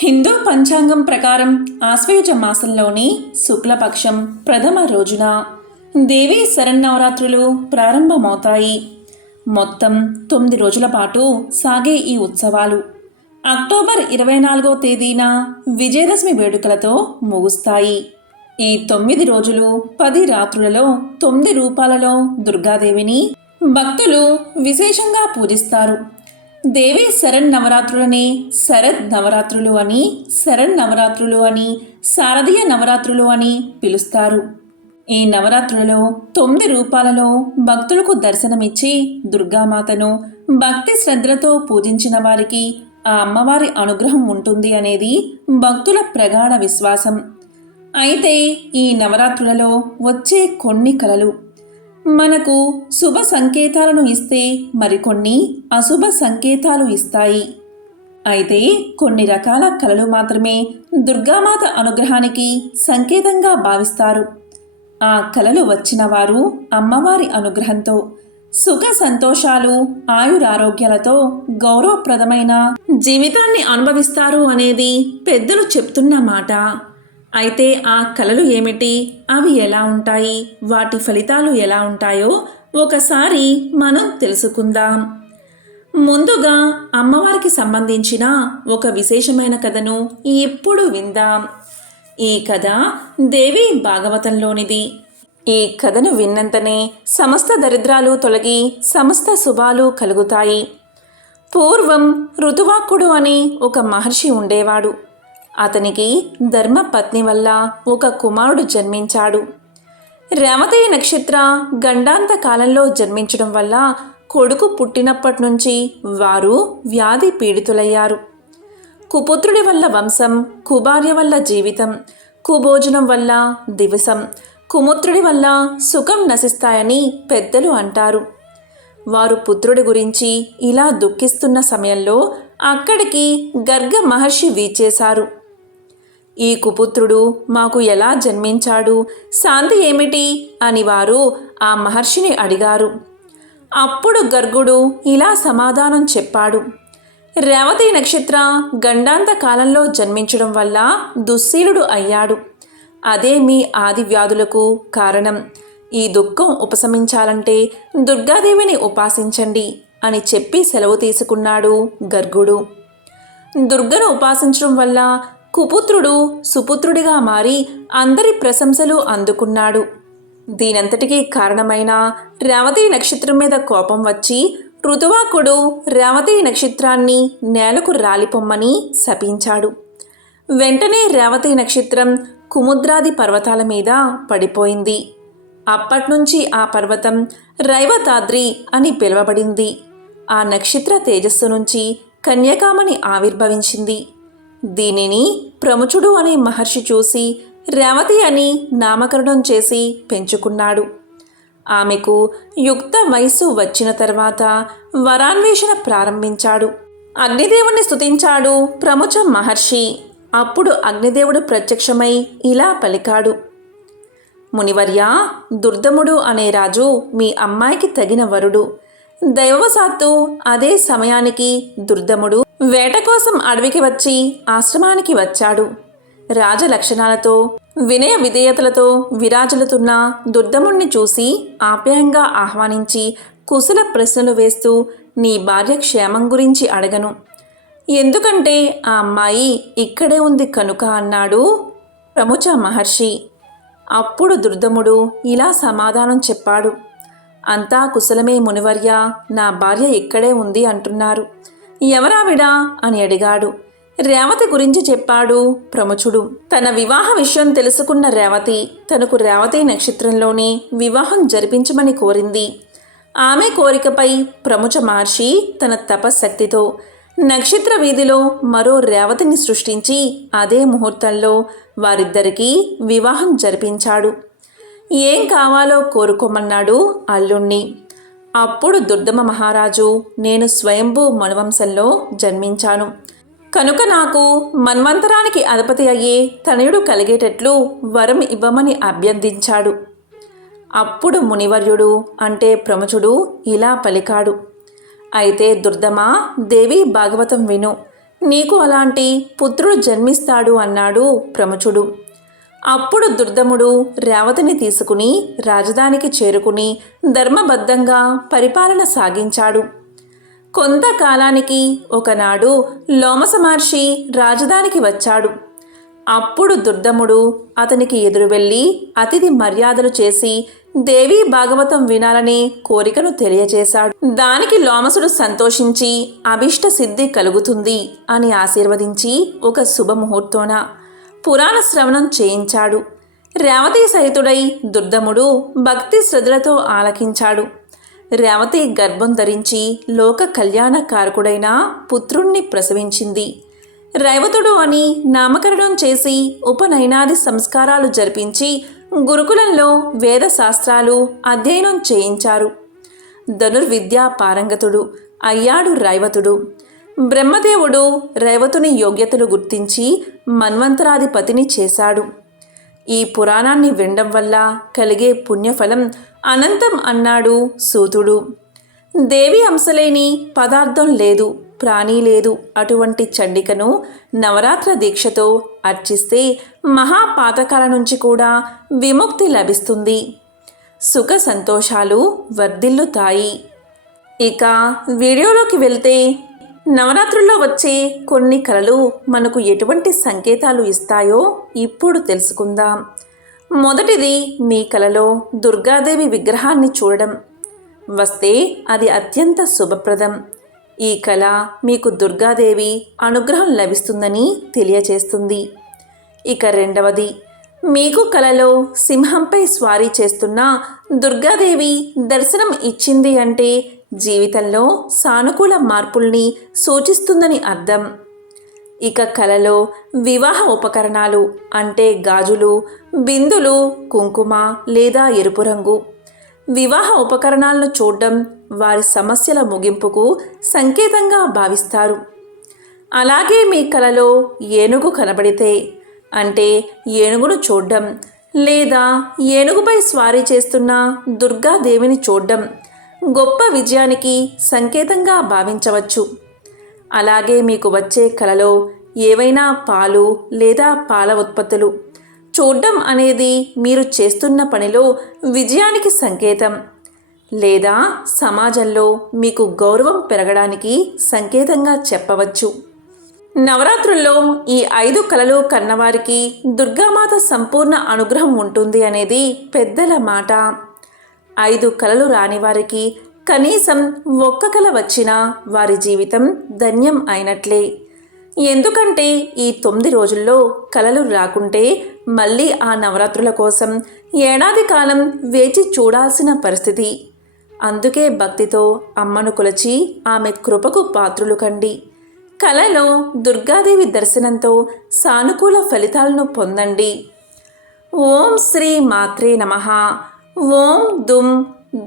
హిందూ పంచాంగం ప్రకారం ఆశ్వయుజ మాసంలోని శుక్లపక్షం ప్రథమ రోజున దేవీ శరన్నవరాత్రులు ప్రారంభమవుతాయి. మొత్తం 9 రోజుల పాటు సాగే ఈ ఉత్సవాలు అక్టోబర్ 24వ తేదీన విజయదశమి వేడుకలతో ముగుస్తాయి. ఈ 9 రోజులు 10 రాత్రులలో 9 రూపాలలో దుర్గాదేవిని భక్తులు విశేషంగా పూజిస్తారు. దేవి శరన్నవరాత్రులని శరద్ నవరాత్రులు అని, శరన్నవరాత్రులు అని, శారదీయ నవరాత్రులు అని పిలుస్తారు. ఈ నవరాత్రులలో 9 రూపాలలో భక్తులకు దర్శనమిచ్చి దుర్గామాతను భక్తి శ్రద్ధలతో పూజించిన వారికి ఆ అమ్మవారి అనుగ్రహం ఉంటుంది అనేది భక్తుల ప్రగాఢ విశ్వాసం. అయితే ఈ నవరాత్రులలో వచ్చే కొన్ని కలలు మనకు శుభ సంకేతాలను ఇస్తే మరికొన్ని అశుభ సంకేతాలు ఇస్తాయి. అయితే కొన్ని రకాల కలలు మాత్రమే దుర్గామాత అనుగ్రహానికి సంకేతంగా భావిస్తారు. ఆ కలలు వచ్చిన వారు అమ్మవారి అనుగ్రహంతో సుఖ సంతోషాలు, ఆయురారోగ్యాలతో గౌరవప్రదమైన జీవితాన్ని అనుభవిస్తారు అనేది పెద్దలు చెప్తున్న మాట. అయితే ఆ కలలు ఏమిటి, అవి ఎలా ఉంటాయి, వాటి ఫలితాలు ఎలా ఉంటాయో ఒకసారి మనం తెలుసుకుందాం. ముందుగా అమ్మవారికి సంబంధించిన ఒక విశేషమైన కథను ఇప్పుడు విందాం. ఈ కథ దేవి భాగవతంలోనిది. ఈ కథను విన్నంతనే సమస్త దరిద్రాలు తొలగి సమస్త శుభాలు కలుగుతాయి. పూర్వం ఋతువాక్కుడు అని ఒక మహర్షి ఉండేవాడు. అతనికి ధర్మపత్ని వల్ల ఒక కుమారుడు జన్మించాడు. రేవతి నక్షత్ర గండాంత కాలంలో జన్మించడం వల్ల కొడుకు పుట్టినప్పటి నుంచి వారు వ్యాధి పీడితులయ్యారు. కుపుత్రుడి వల్ల వంశం, కుభార్య వల్ల జీవితం, కుభోజనం వల్ల దివసం, కుముత్రుడి వల్ల సుఖం నశిస్తాయని పెద్దలు అంటారు. వారు పుత్రుడి గురించి ఇలా దుఃఖిస్తున్న సమయంలో అక్కడికి గర్గ మహర్షి వీచేశారు. ఈ కుపుత్రుడు మాకు ఎలా జన్మించాడు, శాంతి ఏమిటి అని వారు ఆ మహర్షిని అడిగారు. అప్పుడు గర్గుడు ఇలా సమాధానం చెప్పాడు. రేవతి నక్షత్ర గండాంత కాలంలో జన్మించడం వల్ల దుశ్శీలుడు అయ్యాడు. అదే మీ ఆది వ్యాధులకు కారణం. ఈ దుఃఖం ఉపశమించాలంటే దుర్గాదేవిని ఉపాసించండి అని చెప్పి సెలవు తీసుకున్నాడు గర్గుడు. దుర్గను ఉపాసించడం వల్ల కుపుత్రుడు సుపుత్రుడిగా మారి అందరి ప్రశంసలు అందుకున్నాడు. దీనంతటికీ కారణమైన రేవతి నక్షత్రం మీద కోపం వచ్చి ఋతువాకుడు రేవతి నక్షత్రాన్ని నేలకు రాలిపొమ్మని శపించాడు. వెంటనే రేవతి నక్షత్రం కుముద్రాది పర్వతాల మీద పడిపోయింది. అప్పట్నుంచి ఆ పర్వతం రైవతాద్రి అని పిలువబడింది. ఆ నక్షత్ర తేజస్సు నుంచి కన్యకామణి ఆవిర్భవించింది. దీనిని ప్రముచుడు అనే మహర్షి చూసి రేవతి అని నామకరణం చేసి పెంచుకున్నాడు. ఆమెకు యుక్త వయస్సు వచ్చిన తర్వాత వరాన్వేషణ ప్రారంభించాడు. అగ్నిదేవుని స్తుతించాడు ప్రముచ మహర్షి. అప్పుడు అగ్నిదేవుడు ప్రత్యక్షమై ఇలా పలికాడు. మునివర్యా, దుర్దముడు అనే రాజు మీ అమ్మాయికి తగిన వరుడు. దైవవశాత్తు అదే సమయానికి దుర్దముడు వేట కోసం అడవికి వచ్చి ఆశ్రమానికి వచ్చాడు. రాజలక్షణాలతో వినయ విధేయతలతో విరాజిల్లుతున్న దుర్దముణ్ణి చూసి ఆప్యాయంగా ఆహ్వానించి కుశల ప్రశ్నలు వేస్తూ నీ భార్య క్షేమం గురించి అడగను, ఎందుకంటే ఆ అమ్మాయి ఇక్కడే ఉంది కనుక అన్నాడు ప్రముచ మహర్షి. అప్పుడు దుర్దముడు ఇలా సమాధానం చెప్పాడు. అంతా కుశలమే మునివర్య, నా భార్య ఇక్కడే ఉంది అంటున్నారు. ఎవరావిడా అని అడిగాడు. రేవతి గురించి చెప్పాడు ప్రముచుడు. తన వివాహ విషయం తెలుసుకున్న రేవతి తనకు రేవతి నక్షత్రంలోనే వివాహం జరిపించమని కోరింది. ఆమె కోరికపై ప్రముచ మహర్షి తన తపశ్శక్తితో నక్షత్ర వీధిలో మరో రేవతిని సృష్టించి అదే ముహూర్తంలో వారిద్దరికీ వివాహం జరిపించాడు. ఏం కావాలో కోరుకోమన్నాడు అల్లుణ్ణి. అప్పుడు దుర్దమ మహారాజు, నేను స్వయంభూ మనువంశంలో జన్మించాను కనుక నాకు మన్వంతరానికి అధిపతి అయ్యే తనయుడు కలిగేటట్లు వరం ఇవ్వమని అభ్యర్థించాడు. అప్పుడు మునివర్యుడు అంటే ప్రముచుడు ఇలా పలికాడు. అయితే దుర్దమా, దేవి భాగవతం విను. నీకు అలాంటి పుత్రుడు జన్మిస్తాడు అన్నాడు ప్రముచుడు. అప్పుడు దుర్దముడు రేవతిని తీసుకుని రాజధానికి చేరుకుని ధర్మబద్ధంగా పరిపాలన సాగించాడు. కొంతకాలానికి ఒకనాడు లోమస మహర్షి రాజధానికి వచ్చాడు. అప్పుడు దుర్దముడు అతనికి ఎదురు వెళ్ళి అతిథి మర్యాదలు చేసి దేవీ భాగవతం వినాలనే కోరికను తెలియజేశాడు. దానికి లోమసుడు సంతోషించి అభిష్ట సిద్ధి కలుగుతుంది అని ఆశీర్వదించి ఒక శుభముహూర్తోన పురాణ శ్రవణం చేయించాడు. రేవతి సహితుడై దుర్దముడు భక్తి శ్రద్ధలతో ఆలకించాడు. రేవతి గర్భం ధరించి లోక కళ్యాణకారకుడైన పుత్రుణ్ణి ప్రసవించింది. రైవతుడు అని నామకరణం చేసి ఉపనయనాది సంస్కారాలు జరిపించి గురుకులంలో వేద శాస్త్రాలు అధ్యయనం చేయించారు. ధనుర్విద్యా పారంగతుడు అయ్యాడు రైవతుడు. బ్రహ్మదేవుడు రైవతుని యోగ్యతలు గుర్తించి మన్వంతరాధిపతిని చేశాడు. ఈ పురాణాన్ని వినడం వల్ల కలిగే పుణ్యఫలం అనంతం అన్నాడు సూతుడు. దేవి అంశలేని పదార్థం లేదు, ప్రాణి లేదు. అటువంటి చండికను నవరాత్ర దీక్షతో అర్చిస్తే మహాపాతకాల నుంచి కూడా విముక్తి లభిస్తుంది. సుఖ సంతోషాలు వర్ధిల్లుతాయి. ఇక వీడియోలోకి వెళ్తే నవరాత్రుల్లో వచ్చే కొన్ని కళలు మనకు ఎటువంటి సంకేతాలు ఇస్తాయో ఇప్పుడు తెలుసుకుందాం. మొదటిది, మీ కలలో దుర్గాదేవి విగ్రహాన్ని చూడడం వస్తే అది అత్యంత శుభప్రదం. ఈ కళ మీకు దుర్గాదేవి అనుగ్రహం లభిస్తుందని తెలియచేస్తుంది. ఇక రెండవది, మీకు కలలో సింహంపై స్వారీ చేస్తున్న దుర్గాదేవి దర్శనం ఇచ్చింది అంటే జీవితంలో సానుకూల మార్పుల్ని సూచిస్తుందని అర్థం. ఇక కలలో వివాహ ఉపకరణాలు అంటే గాజులు, బిందులు, కుంకుమ లేదా ఎరుపు రంగు వివాహ ఉపకరణాలను చూడడం వారి సమస్యల ముగింపుకు సంకేతంగా భావిస్తారు. అలాగే మీ కలలో ఏనుగు కనబడితే అంటే ఏనుగును చూడడం లేదా ఏనుగుపై స్వారీ చేస్తున్న దుర్గాదేవిని చూడడం గొప్ప విజయానికి సంకేతంగా భావించవచ్చు. అలాగే మీకు వచ్చే కలలో ఏవైనా పాలు లేదా పాల ఉత్పత్తులు చూడడం అనేది మీరు చేస్తున్న పనిలో విజయానికి సంకేతం లేదా సమాజంలో మీకు గౌరవం పెరగడానికి సంకేతంగా చెప్పవచ్చు. నవరాత్రుల్లో ఈ 5 కళలు కన్నవారికి దుర్గామాత సంపూర్ణ అనుగ్రహం ఉంటుంది అనేది పెద్దల మాట. 5 కళలు రానివారికి కనీసం 1 కళ వచ్చినా వారి జీవితం ధన్యం అయినట్లే. ఎందుకంటే ఈ 9 రోజుల్లో కళలు రాకుంటే మళ్ళీ ఆ నవరాత్రుల కోసం ఏడాది కాలం వేచి చూడాల్సిన పరిస్థితి. అందుకే భక్తితో అమ్మను కొలిచి ఆమె కృపకు పాత్రులు కండి. కళలో దుర్గాదేవి దర్శనంతో సానుకూల ఫలితాలను పొందండి. ఓం శ్రీ మాత్రే నమః. ఓం దుం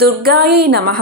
దుర్గాయై నమః.